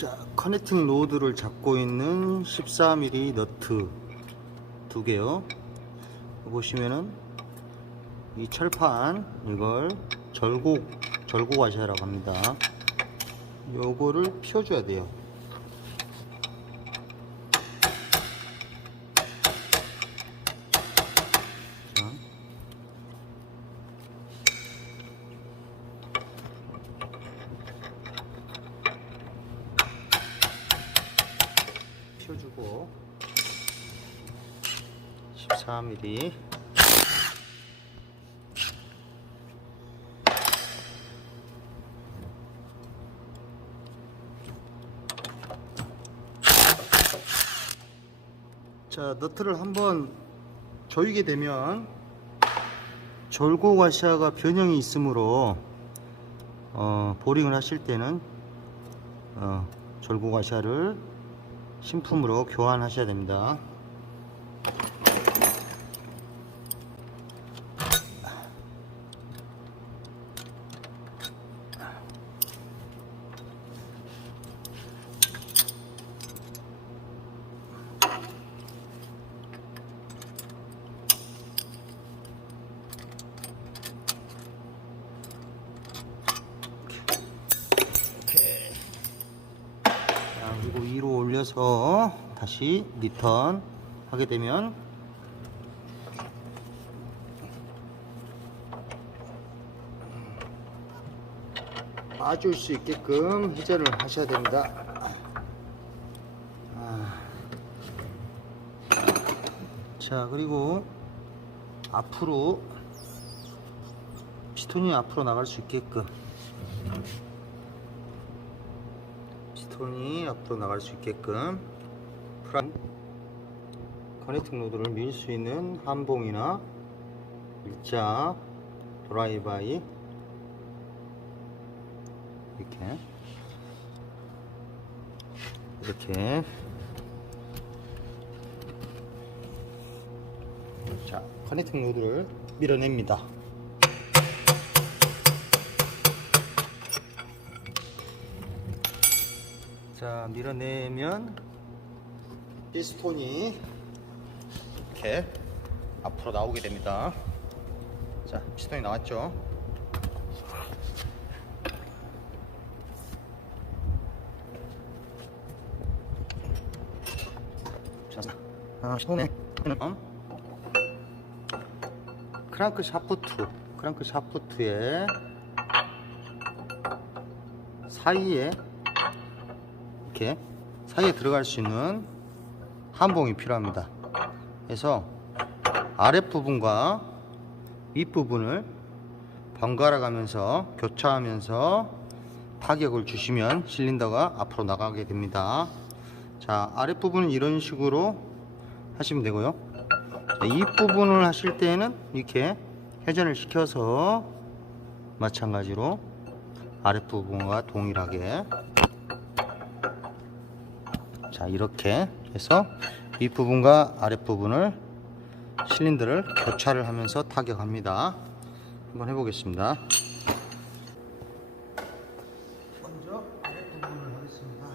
자, 커넥팅 로드를 잡고 있는 14mm 너트 두 개요. 보시면은 이 철판, 이걸 절고 가셔라고 합니다. 요거를 펴줘야 돼요. 자, 펴주고 14mm 자, 너트를 한번 조이게 되면 절고 가시아가 변형이 있으므로 보링을 하실 때는 절고 가시아를 신품으로 교환하셔야 됩니다. 그리고 위로 올려서 다시 리턴 하게 되면 빠질 수 있게끔 회전을 하셔야 됩니다. 자, 그리고 앞으로 피스톤이 앞으로 나갈 수 있게끔 커넥팅 로드를 밀 수 있는 한봉이나 일자 드라이바이 이렇게 자, 커넥팅 로드를 밀어냅니다. 자, 밀어내면 피스톤이 이렇게 앞으로 나오게 됩니다. 자, 피스톤이 나왔죠. 자, 피스톤에 크랑크 샤프트의 사이에 이렇게 사이에 들어갈 수 있는 한봉이 필요합니다. 그래서 아랫부분과 윗부분을 번갈아 가면서 교차하면서 타격을 주시면 실린더가 앞으로 나가게 됩니다. 자, 아랫부분은 이런 식으로 하시면 되고요. 자, 이 부분을 하실 때는 이렇게 회전을 시켜서 마찬가지로 아랫부분과 동일하게 자, 이렇게 해서 윗부분과 아랫부분을 실린더를 교차를 하면서 타격합니다. 한번 해보겠습니다. 먼저 아랫부분을 하겠습니다.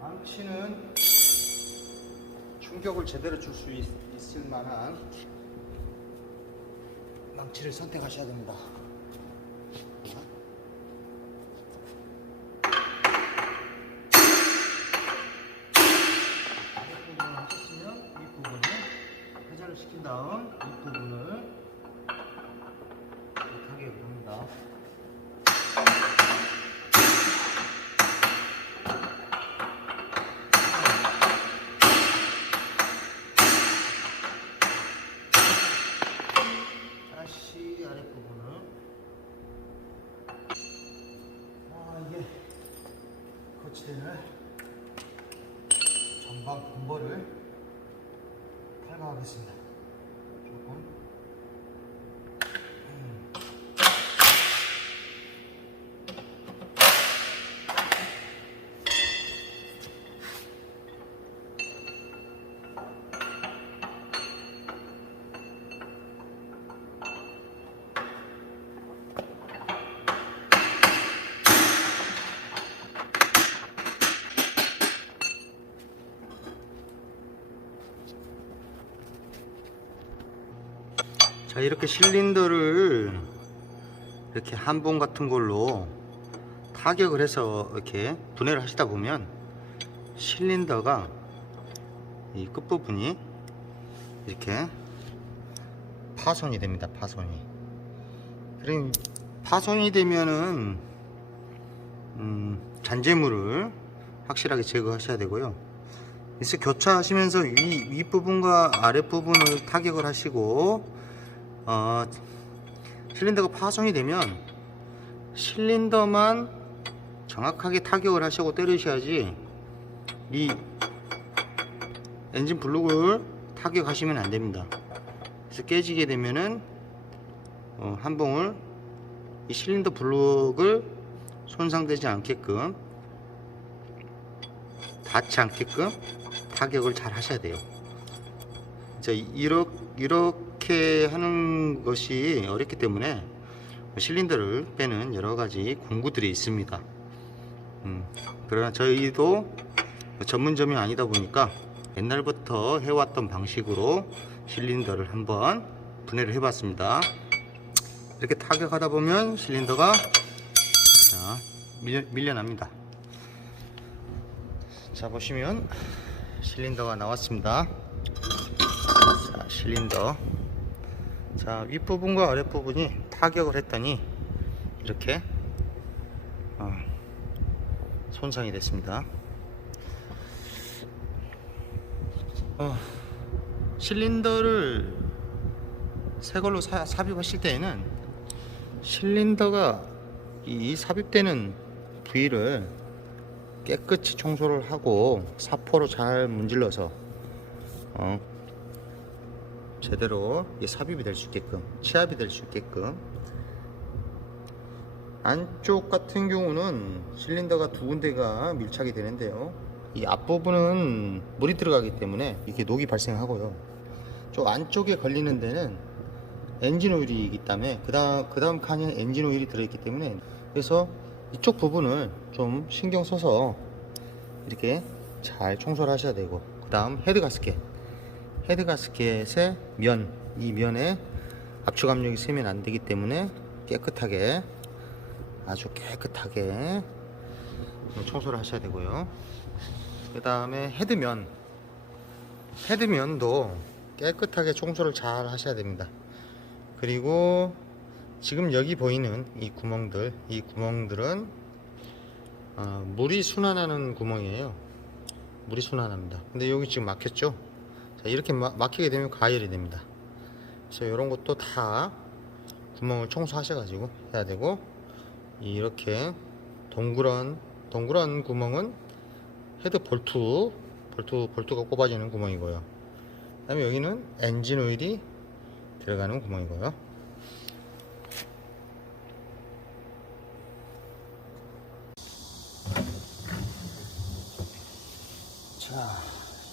망치는 충격을 제대로 줄 수 있을 만한 망치를 선택하셔야 됩니다. 시킨 다음 윗부분을 타격을 합니다. 다시 아랫부분을 이게 거치대를 전방 공벌을 탈거하겠습니다. 조금 자, 이렇게 실린더를 이렇게 한 번 같은 걸로 타격을 해서 이렇게 분해를 하시다 보면 실린더가 이 끝부분이 이렇게 파손이 됩니다. 파손이. 그럼 파손이 되면은 잔재물을 확실하게 제거하셔야 되고요. 그래서 교차하시면서 윗부분과 아랫부분을 타격을 하시고 실린더가 파손이 되면 실린더만 정확하게 타격을 하시고 때리셔야지 이 엔진 블록을 타격하시면 안 됩니다. 그래서 깨지게 되면은 한 봉을 이 실린더 블록을 손상되지 않게끔, 닿지 않게끔 타격을 잘 하셔야 돼요. 자, 이렇게 하는 것이 어렵기 때문에 실린더를 빼는 여러 가지 공구들이 있습니다. 그러나 저희도 전문점이 아니다 보니까 옛날부터 해왔던 방식으로 실린더를 한번 분해를 해봤습니다. 이렇게 타격하다 보면 실린더가 밀려납니다. 자, 보시면 실린더가 나왔습니다. 자, 실린더. 자, 윗부분과 아랫부분이 타격을 했더니 이렇게 손상이 됐습니다. 실린더를 새걸로 삽입하실 때에는 실린더가 이 삽입되는 부위를 깨끗이 청소를 하고 사포로 잘 문질러서 제대로 삽입이 될 수 있게끔, 치압이 될 수 있게끔. 안쪽 같은 경우는 실린더가 두 군데가 밀착이 되는데요, 이 앞부분은 물이 들어가기 때문에 이렇게 녹이 발생하고요, 저 안쪽에 걸리는 데는 엔진 오일이기 때문에 그 다음 칸에 엔진 오일이 들어있기 때문에, 그래서 이쪽 부분을 좀 신경 써서 이렇게 잘 청소를 하셔야 되고, 그 다음 헤드가스켓의 이 면에 압축 압력이 세면 안 되기 때문에 깨끗하게, 아주 깨끗하게 청소를 하셔야 되고요. 그 다음에 헤드면도 깨끗하게 청소를 잘 하셔야 됩니다. 그리고 지금 여기 보이는 이 구멍들은 물이 순환하는 구멍이에요. 물이 순환합니다. 근데 여기 지금 막혔죠? 자, 이렇게 막히게 되면 가열이 됩니다. 그래서 이런 것도 다 구멍을 청소하셔가지고 해야 되고, 이렇게 동그란 구멍은 헤드 볼트가 꼽아지는 구멍이고요. 그 다음에 여기는 엔진 오일이 들어가는 구멍이고요. 자,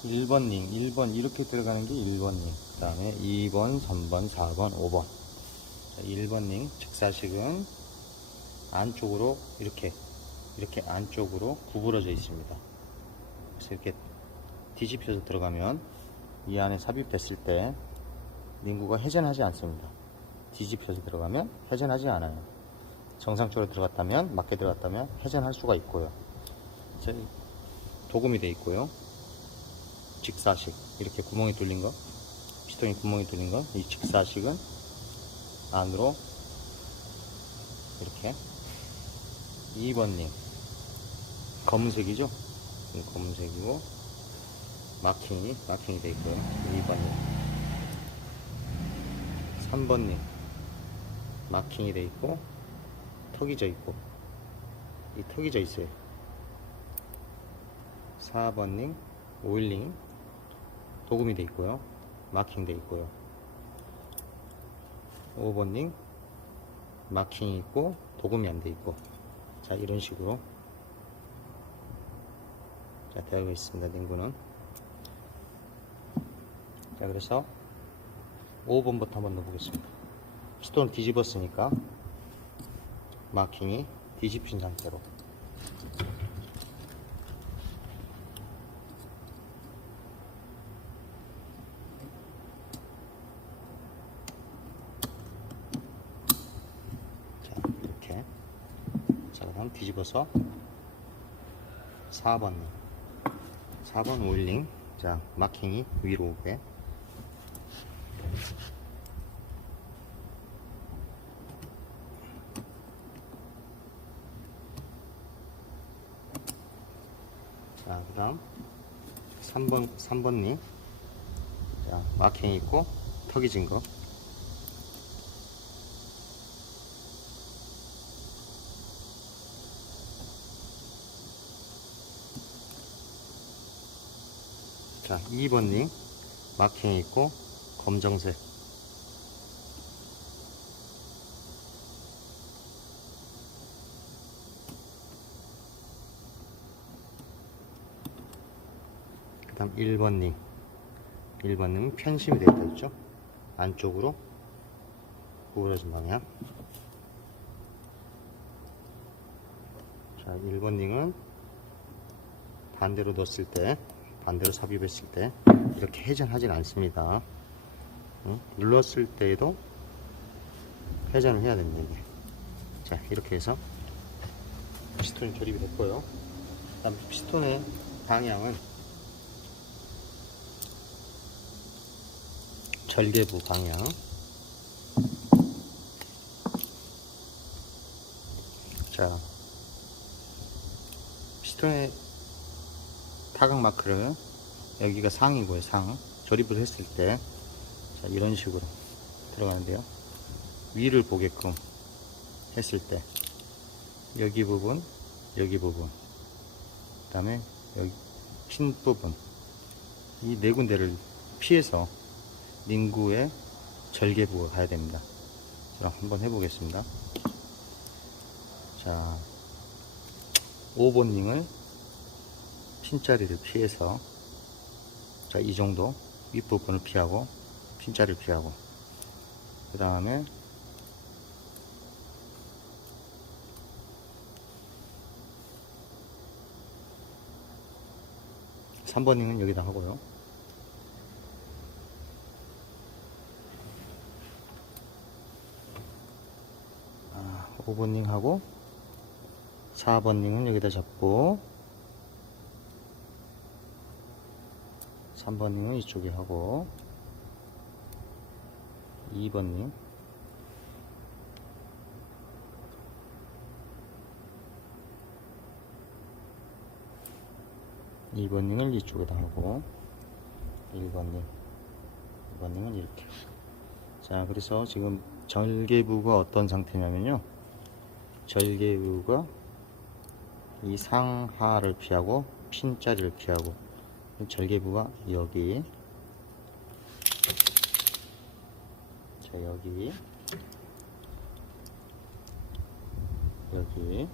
1번 이렇게 들어가는 게 1번 링, 그 다음에 2번, 3번, 4번, 5번. 자, 1번 링 즉사식은 안쪽으로 이렇게 안쪽으로 구부러져 있습니다. 그래서 이렇게 뒤집혀서 들어가면 이 안에 삽입됐을 때 링구가 회전하지 않습니다. 뒤집혀서 들어가면 회전하지 않아요. 정상적으로 들어갔다면, 맞게 들어갔다면 회전할 수가 있고요. 도금이 되어 있고요. 직사식, 이렇게 구멍이 뚫린 거, 피스톤이 구멍이 뚫린 거, 이 직사식은 안으로 이렇게. 2번님 검은색이죠? 검은색이고 마킹이 되어 있고요. 2번님. 3번님 마킹이 되어 있고 턱이 져 있고, 이 턱이 져 있어요. 4번님 오일링 도금이 되어 있고요. 마킹 되어 있고요. 5번님 마킹이 있고 도금이 안 되어 있고. 자, 이런 식으로 되어 있습니다. 링구는. 자, 그래서 5번부터 한번 넣어보겠습니다. 피스톤을 뒤집었으니까 마킹이 뒤집힌 상태로. 다음 뒤집어서 4번 링, 4번 오일링. 자, 마킹이 위로 오게. 자, 그 다음 3번 링. 자, 마킹이 있고 턱이 진 거. 자, 2번 링 마킹이 있고 검정색. 그 다음 1번 링. 1번 링은 편심이 되어 있죠. 안쪽으로 구부러진 방향. 자, 1번 링은 반대로 넣었을 때, 반대로 삽입했을 때 이렇게 회전하진 않습니다. 눌렀을 때에도 회전을 해야 됩니다. 이게. 자, 이렇게 해서 피스톤이 조립이 됐고요. 다음 피스톤의 방향은 절개부 방향. 자, 피스톤의 타각 마크를, 여기가 상이고요. 상 조립을 했을 때, 자, 이런 식으로 들어가는데요. 위를 보게끔 했을 때 여기 부분, 여기 부분, 그 다음에 여기 핀 부분, 이 네 군데를 피해서 링구의 절개부가 가야 됩니다. 그럼 한번 해보겠습니다. 자, 5번 링을 핀자리를 피해서, 자, 이 정도 윗부분을 피하고 핀자리를 피하고, 그 다음에 3번 링은 여기다 하고요. 5번 링 하고 4번 링은 여기다 잡고, 3번 링은 이쪽에 하고, 2번 링, 2번 링을 이쪽에다 하고, 1번 링, 2번 링은 이렇게. 자, 그래서 지금 절개부가 어떤 상태냐면요, 절개부가 이 상하를 피하고 핀자리를 피하고, 절개부가 여기, 자, 여기, 여기,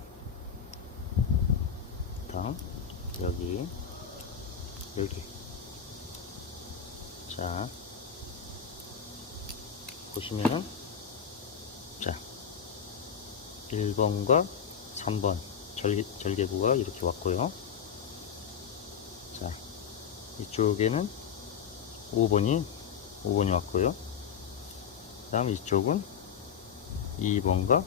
다음 여기, 여기. 자, 보시면은, 자, 1번과 3번 절개부가 이렇게 왔고요. 자, 이쪽에는 5번이 왔고요. 그 다음 이쪽은 2번과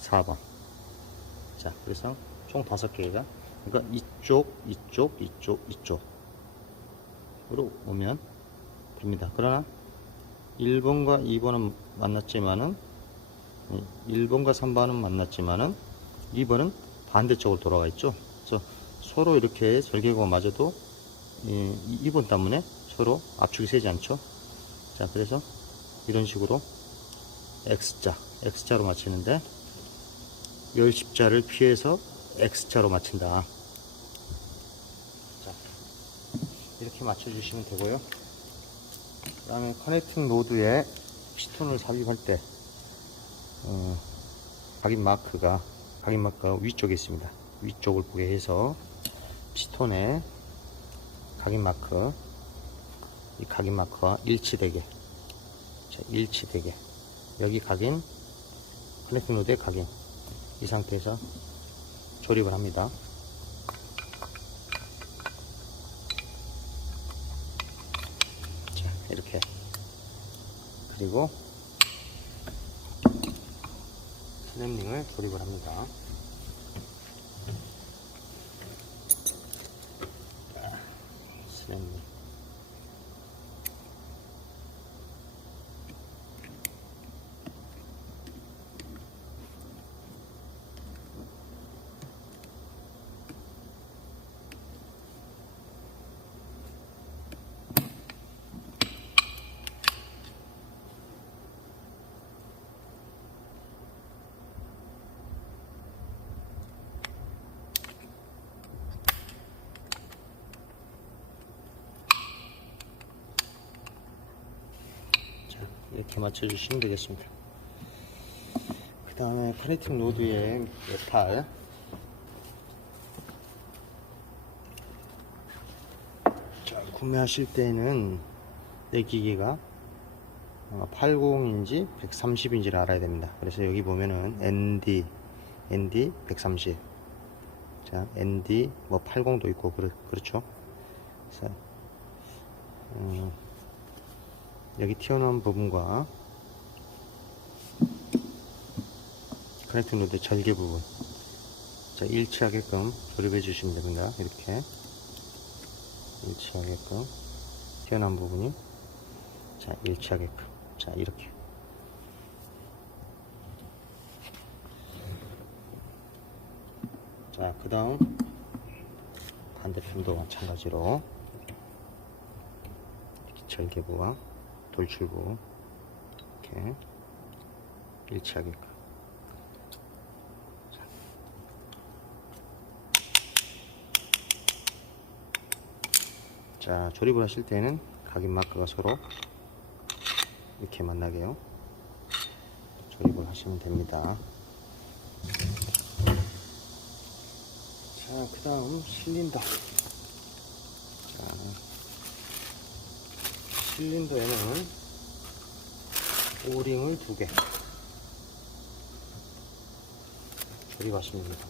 4번. 자, 그래서 총 5개가, 그러니까 이쪽으로 오면 됩니다. 그러나 1번과 2번은 만났지만은, 1번과 3번은 만났지만은 2번은 반대쪽으로 돌아가 있죠. 그래서 서로 이렇게 절개구가 맞아도 2번 때문에 서로 압축이 세지 않죠. 자, 그래서 이런 식으로 X자로 맞추는데, 열십자를 피해서 X자로 맞춘다. 자, 이렇게 맞춰주시면 되고요. 그 다음에 커넥팅 로드에 피스톤을 삽입할 때 각인 마크가 위쪽에 있습니다. 위쪽을 보게 해서 피스톤에 각인 마크, 이 각인 마크와 일치되게, 자, 일치되게 여기 각인, 커넥팅 로드의 각인, 이 상태에서 조립을 합니다. 자, 이렇게. 그리고 스냅링을 조립을 합니다. 스냅링. 이렇게 맞춰주시면 되겠습니다. 그 다음에 커넥팅 로드의 메탈, 자, 구매하실 때는 내 기계가 80인지 130인지를 알아야 됩니다. 그래서 여기 보면은 ND 130, 자, ND 뭐 80도 있고 그렇죠. 그래서 여기 튀어나온 부분과 커넥팅 로드 절개 부분, 자, 일치하게끔 조립해 주시면 됩니다. 이렇게 일치하게끔 튀어나온 부분이, 자, 일치하게끔, 자, 이렇게. 자, 그 다음 반대편도 마찬가지로 이렇게 절개부와 돌출부 이렇게 일치하게끔. 자, 조립을 하실 때는 각인 마크가 서로 이렇게 만나게요, 조립을 하시면 됩니다. 자, 그 다음 실린더. 자, 실린더에는 오링을 2개 조립하시면 됩니다.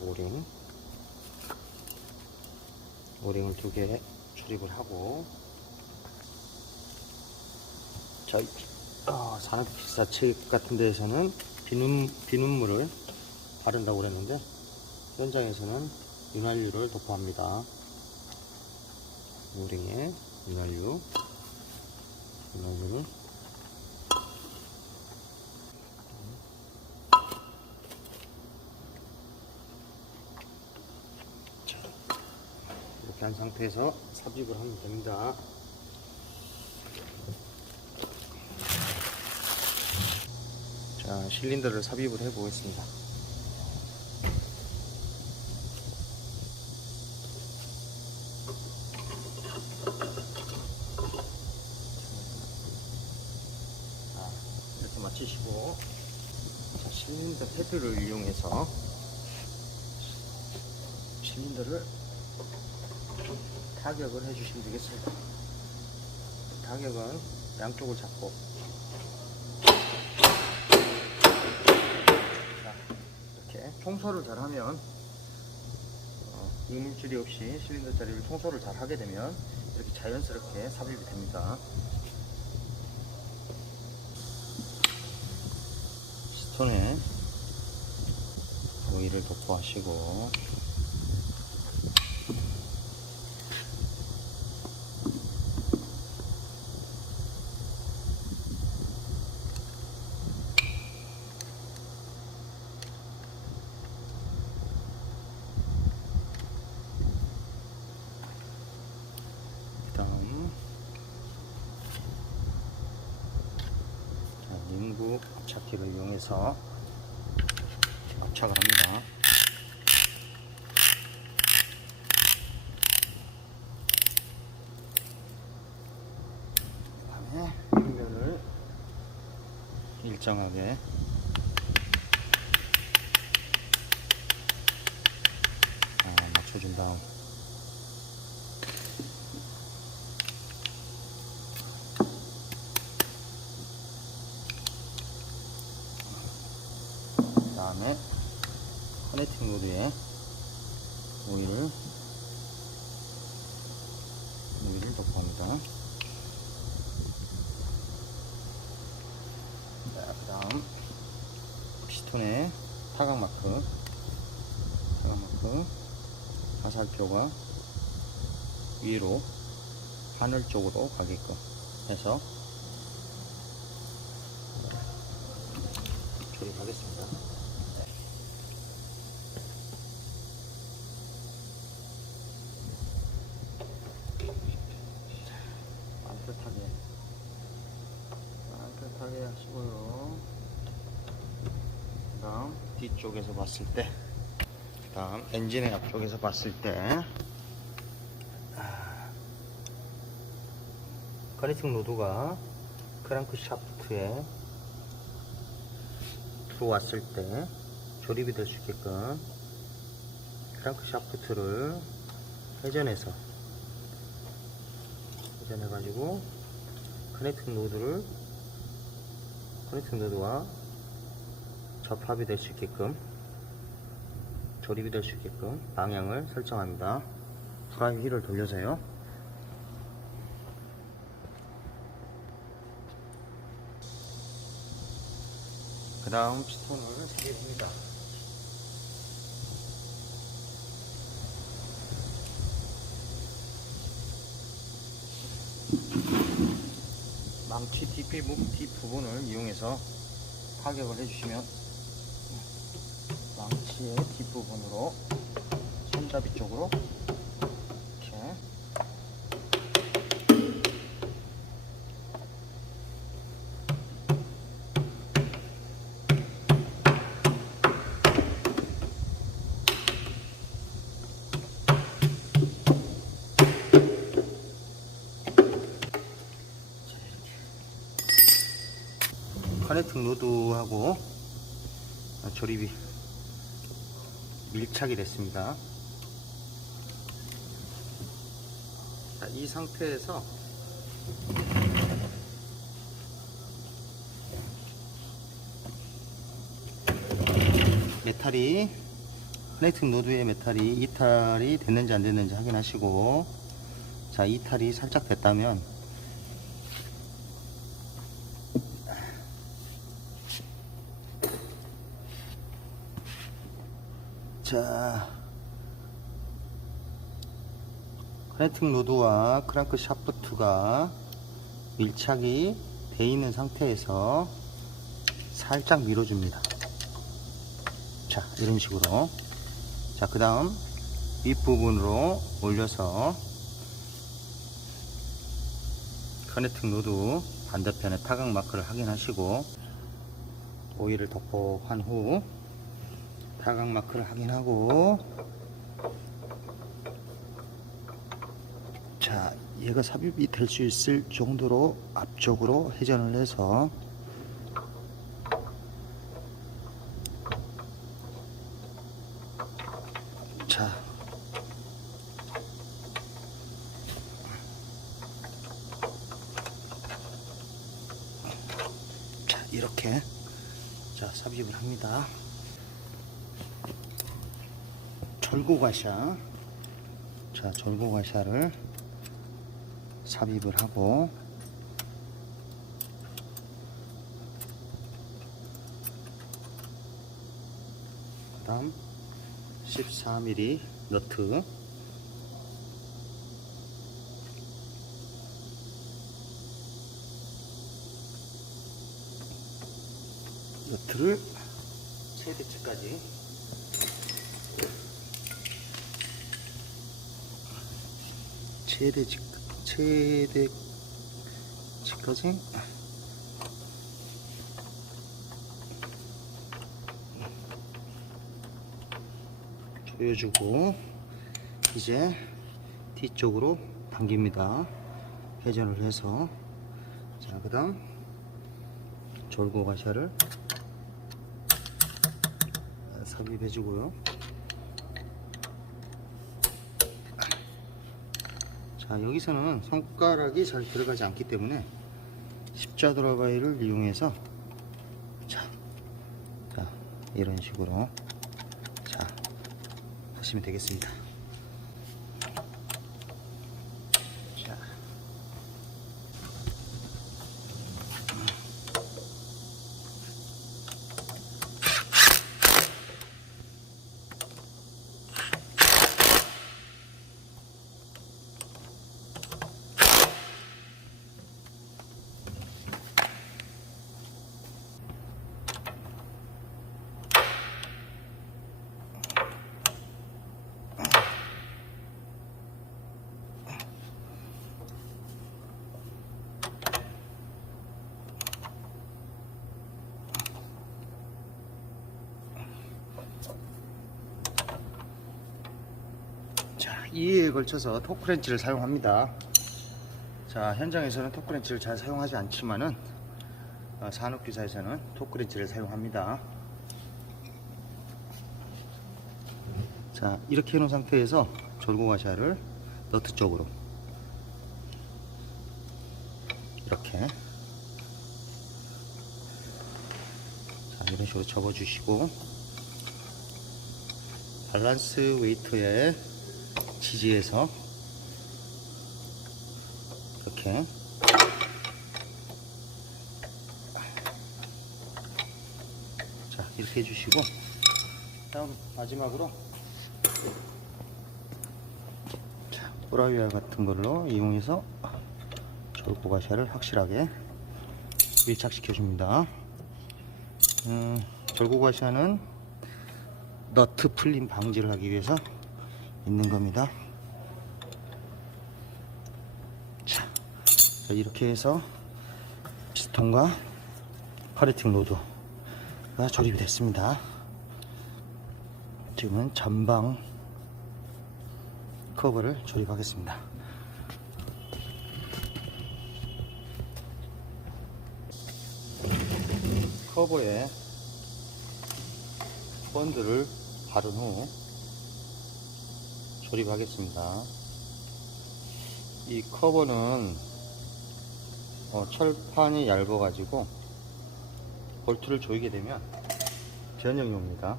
오링을 2개 조립을 하고, 자, 산업기사측 같은 데에서는 비눗물을 바른다고 그랬는데, 현장에서는 윤활유를 도포합니다. 오링에 윤활유를 이렇게 한 상태에서 삽입을 하면 됩니다. 자, 실린더를 삽입을 해 보겠습니다. 이렇게 맞추시고, 자, 실린더 헤드를 이용해서 실린더를 타격을 해주시면 되겠습니다. 타격은 양쪽을 잡고, 자, 이렇게 청소를 잘하면, 이물질이 없이 실린더 자리를 청소를 잘 하게 되면 이렇게 자연스럽게 삽입이 됩니다. 스톤에 오일을 도포하시고, 링구 압착기를 이용해서 압착을 합니다. 그다음에 윗면을 일정하게 맞춰준 다음, 그 다음에 커넥팅 로드에 오일을 도포합니다. 자, 그 다음 피스톤에 타각마크 화살표가 위로 하늘 쪽으로 가게끔 해서 조립하겠습니다. 따뜻하게 하시고요. 그 다음 뒤쪽에서 봤을 때, 그 다음 엔진의 앞쪽에서 봤을 때 커넥팅 로드가 크랑크 샤프트에 들어왔을 때 조립이 될 수 있게끔 크랑크 샤프트를 회전해가지고 커넥팅 노드와 접합이 될 수 있게끔, 조립이 될 수 있게끔 방향을 설정합니다. 프라이 휠을 돌려서요. 그 다음 피스톤을 세개입니다. 망치 뒷부분을 이용해서 타격을 해주시면 망치의 뒷부분으로 손잡이 쪽으로 이렇게 커넥팅 로드하고 조립이 밀착이 됐습니다. 자, 이 상태에서 커넥팅 노드의 메탈이 이탈이 됐는지 안 됐는지 확인하시고, 자, 이탈이 살짝 됐다면 자, 커넥팅 로드와 크랑크 샤프트가 밀착이 되어 있는 상태에서 살짝 밀어줍니다. 자, 이런 식으로. 자, 그 다음 윗부분으로 올려서 커넥팅 로드 반대편에 타각 마크를 확인하시고, 오일을 덮어한 후 타각 마크를 확인하고, 자, 얘가 삽입이 될 수 있을 정도로 앞쪽으로 회전을 해서 자, 이렇게 자 삽입을 합니다. 절고가샤, 자 절고가샤를 삽입을 하고, 그 다음 14mm 너트, 너트를 최대치까지 최대치까지 조여주고, 이제 뒤쪽으로 당깁니다. 회전을 해서. 자, 그 다음 절고가샤를 삽입해주고요. 자, 여기서는 손가락이 잘 들어가지 않기 때문에 십자 드라이버를 이용해서 자, 이런 식으로 자 하시면 되겠습니다. 자, 2회에 걸쳐서 토크렌치를 사용합니다. 자, 현장에서는 토크렌치를 잘 사용하지 않지만은 산업기사에서는 토크렌치를 사용합니다. 자, 이렇게 해놓은 상태에서 절고가샤를 너트 쪽으로 이렇게, 자, 이런 식으로 접어주시고, 밸런스 웨이트에 지지해서 이렇게 자, 이렇게 해주시고, 다음 마지막으로 자, 브라이어 같은 걸로 이용해서 절고가샤를 확실하게 밀착시켜 줍니다. 절고가샤는 너트 풀림 방지를 하기 위해서 있는 겁니다. 자, 이렇게 해서 피스톤과 파레팅 로드가 조립이 됐습니다. 지금은 전방 커버를 조립하겠습니다. 커버에 본드를 바른 후 조립하겠습니다. 이 커버는 철판이 얇아 가지고 볼트를 조이게 되면 변형이 옵니다.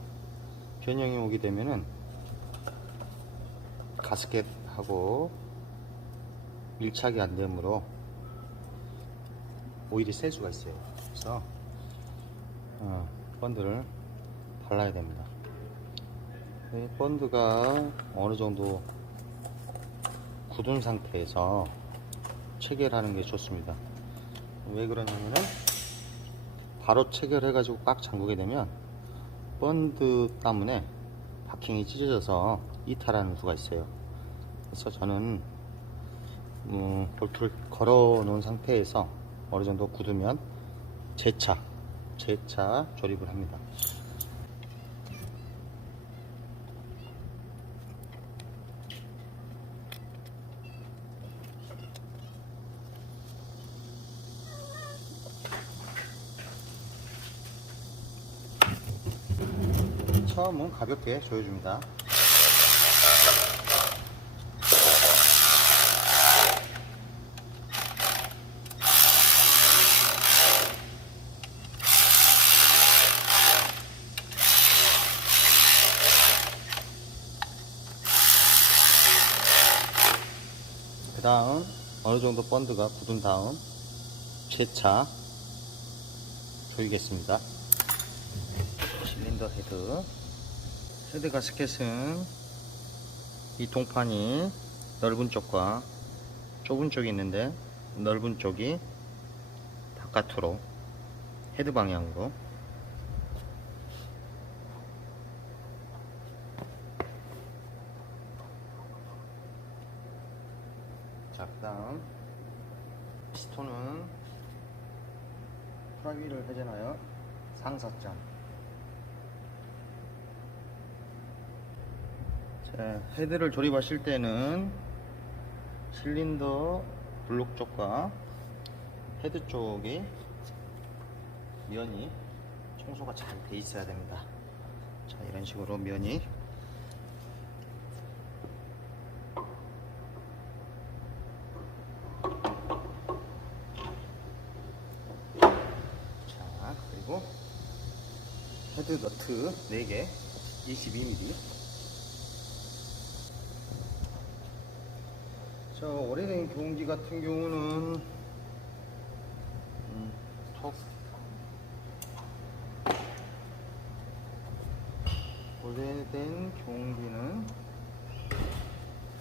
변형이 오게 되면은 가스켓하고 밀착이 안 되므로 오일이 셀 수가 있어요. 그래서 본드를 발라야 됩니다. 본드가 어느 정도 굳은 상태에서 체결하는 게 좋습니다. 왜 그러냐면은 바로 체결해 가지고 꽉 잠그게 되면 본드 때문에 바킹이 찢어져서 이탈하는 수가 있어요. 그래서 저는 볼트를 걸어 놓은 상태에서 어느 정도 굳으면 재차 조립을 합니다. 처음은 가볍게 조여줍니다. 그 다음 어느 정도 본드가 굳은 다음 재차 조이겠습니다. 실린더 헤드 가스켓은 이 동판이 넓은 쪽과 좁은 쪽이 있는데, 넓은 쪽이 바깥으로 헤드 방향으로, 자, 그 다음 피스톤은 프라이위를 회전하여 상사점, 자, 헤드를 조립하실 때는 실린더 블록 쪽과 헤드 쪽이 면이 청소가 잘 돼 있어야 됩니다. 자, 이런 식으로 면이 자, 그리고 헤드 너트 4개 22mm. 자, 오래된 경운기 같은 경우는 오래된 경운기는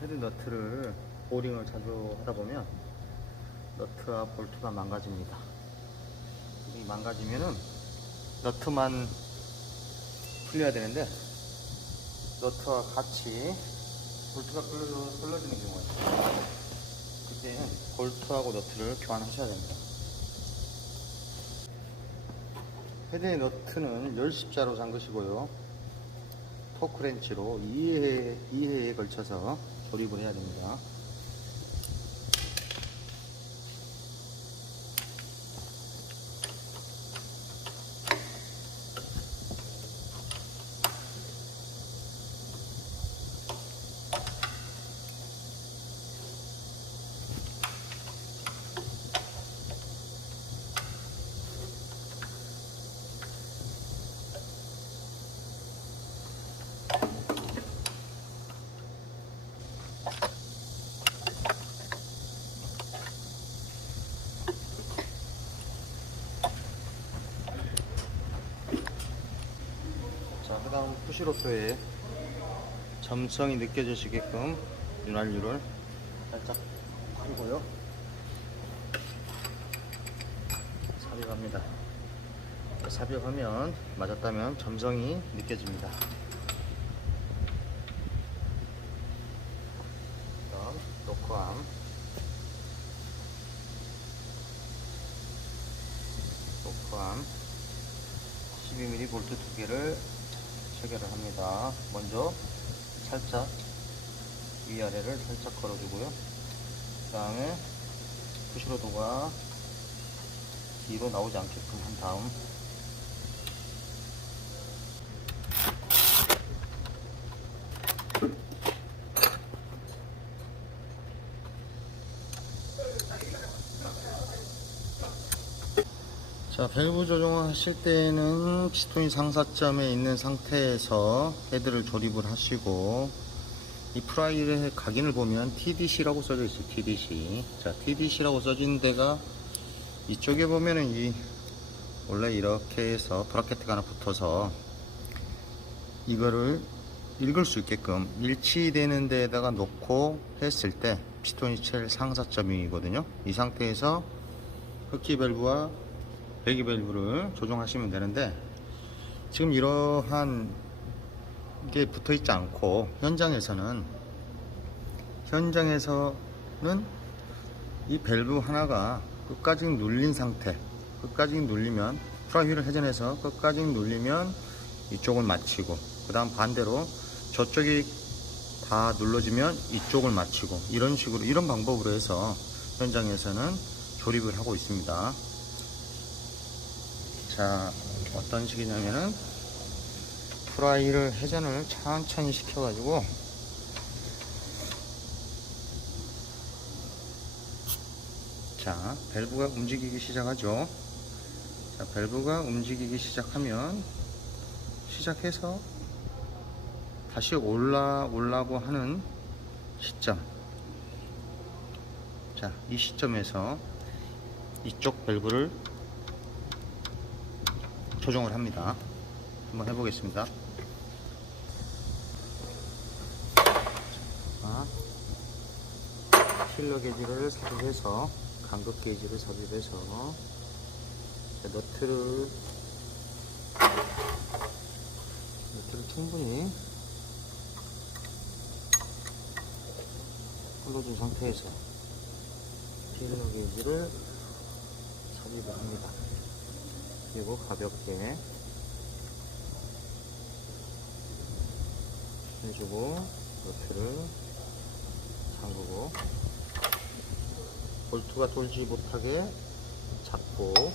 헤드 너트를 보링을 자주 하다 보면 너트와 볼트가 망가집니다. 이 망가지면은 너트만 풀려야 되는데 너트와 같이 볼트가 끌어지는 경우가 있어요. 그때는 볼트하고 너트를 교환하셔야 됩니다. 헤드의 너트는 10십자로 잠그시고요. 토크렌치로 2회에 걸쳐서 조립을 해야 됩니다. 자, 그 다음 푸시로토의 점성이 느껴지시게끔 윤활유를 살짝 뿌리고요. 삽입합니다. 삽입하면 맞았다면 점성이 느껴집니다. 다음 노크암, 노크암 12mm 볼트 두 개를 체결을 합니다. 먼저 살짝 위아래를 살짝 걸어주고요. 그 다음에 푸시로도가 뒤로 나오지 않게끔 한 다음 자, 밸브 조정을 하실 때는 피스톤이 상사점에 있는 상태에서 헤드를 조립을 하시고, 이 프라이의 각인을 보면 TDC라고 써져 있어요. TDC. 자, TDC라고 써진 데가 이쪽에 보면은 원래 이렇게 해서 브라켓가 하나 붙어서 이거를 읽을 수 있게끔 일치되는 데에다가 놓고 했을 때 피스톤이 제일 상사점이거든요. 이 상태에서 흡기 밸브와 배기 밸브를 조정하시면 되는데, 지금 이러한 게 붙어 있지 않고 현장에서는 이 밸브 하나가 끝까지 눌린 상태, 끝까지 눌리면 프라이휠을 회전해서 끝까지 눌리면 이쪽을 맞추고, 그 다음 반대로 저쪽이 다 눌러지면 이쪽을 맞추고, 이런 식으로, 이런 방법으로 해서 현장에서는 조립을 하고 있습니다. 자, 어떤 식이냐면은 프라이를 회전을 천천히 시켜가지고 자, 밸브가 움직이기 시작하죠. 자, 밸브가 움직이기 시작해서 다시 올라오려고 하는 시점. 자, 이 시점에서 이쪽 밸브를 조정을 합니다. 한번 해보겠습니다. 킬러 게이지를 삽입해서, 간극 게이지를 삽입해서 너트를 충분히 풀어준 상태에서 킬러 게이지를 삽입을 합니다. 그리고 가볍게 해주고 너트를 잠그고, 볼트가 돌지 못하게 잡고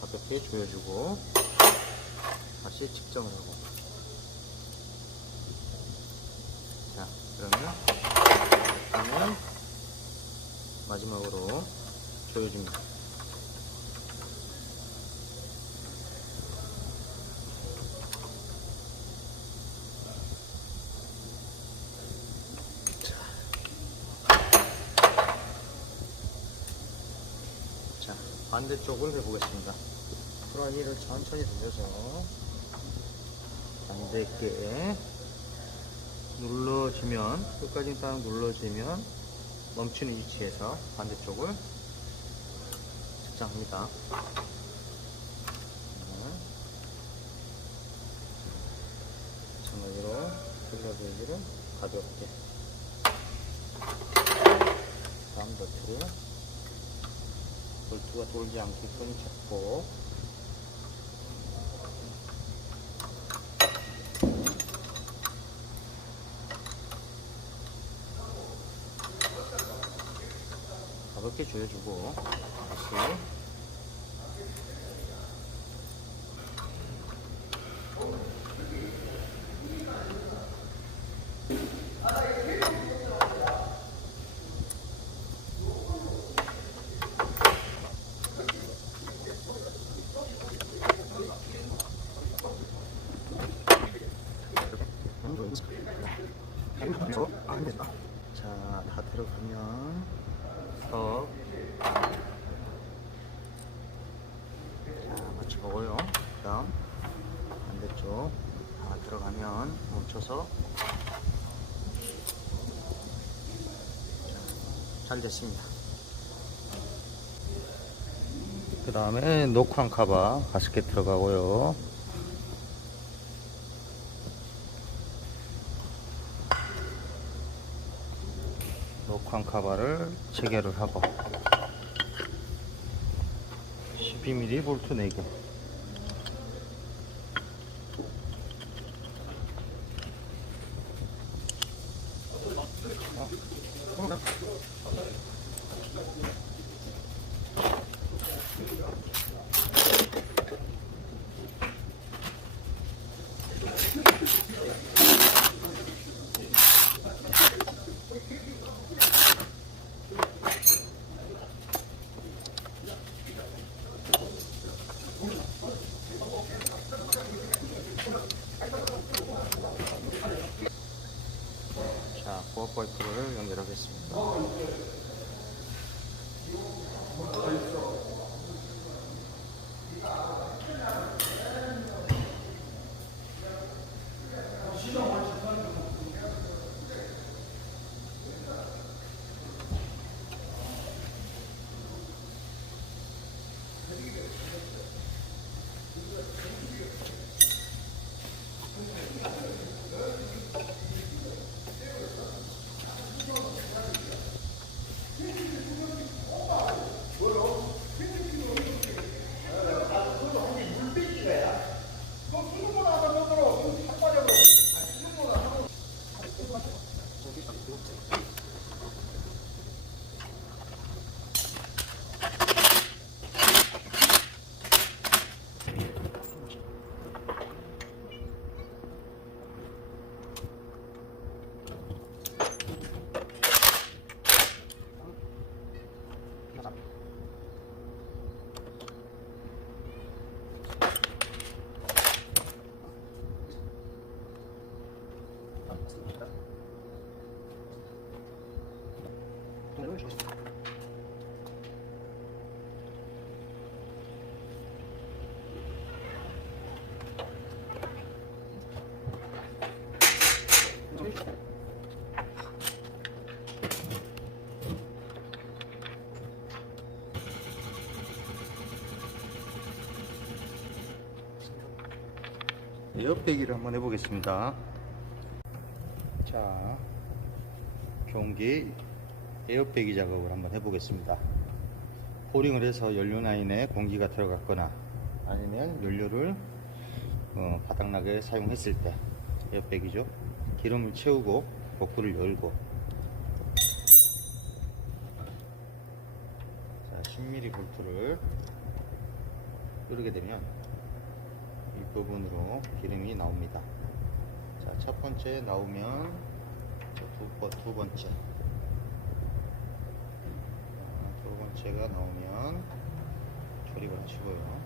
가볍게 조여주고 다시 측정을 하고. 자, 그러면 마지막으로 조여줍니다. 자, 반대쪽을 해보겠습니다. 프라이를 천천히 돌려서 반대께 눌러주면, 끝까지 딱 눌러주면 멈추는 위치에서 반대쪽을 측정합니다. 마찬가지로 킬러 게이지를 가볍게, 다음 너트를 볼트가 돌지 않게끔 잡고, 가볍게 조여주고 다시 자, 다 들어가면 더 같이 먹어요. 그 다음 반대쪽 다 들어가면 멈춰서 잘 됐습니다. 그 다음에 녹황 카바 가스켓 들어가고요. 녹황 카바를 체결을 하고 12mm 볼트 4개. 자, 부업 파이프를 연결하겠습니다. 에어백기를 한번 해보겠습니다. 자, 경기 에어백기 작업을 한번 해보겠습니다. 호링을 해서 연료 라인에 공기가 들어갔거나 아니면 연료를 바닥나게 사용했을 때 에어백이죠. 기름을 채우고 복구를 열고, 자, 10mm 볼트를 누르게 되면 이 부분으로 기름이 나옵니다. 자, 첫 번째 나오면 두 번째가 나오면 조립을 하시고요.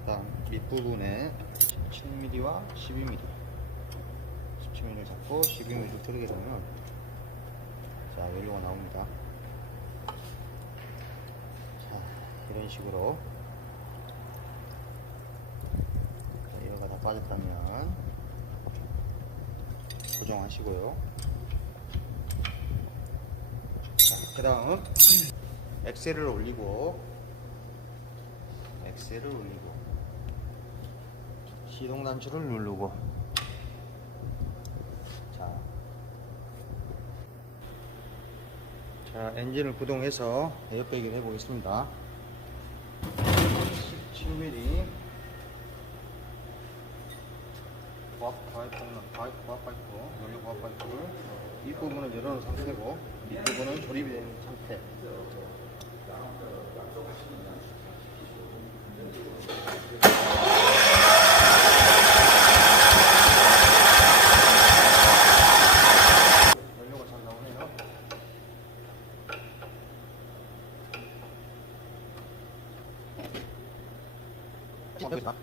그 다음 밑부분에 7mm와 12mm 17mm를 잡고 12mm를 틀게 되면 자, 연료가 나옵니다. 자, 이런 식으로 에어가 다 빠졌다면 고정하시고요. 그 다음 엑셀을 올리고 시동 단추를 누르고, 자, 엔진을 구동해서 에어백을 해보겠습니다. 17mm 고압 파이프, 연료 고압 파이프를 윗부분은 열어놓은 상태고 윗부분은 조립이 된 상태. 연료가 잘 나오네요. 어, 여기다.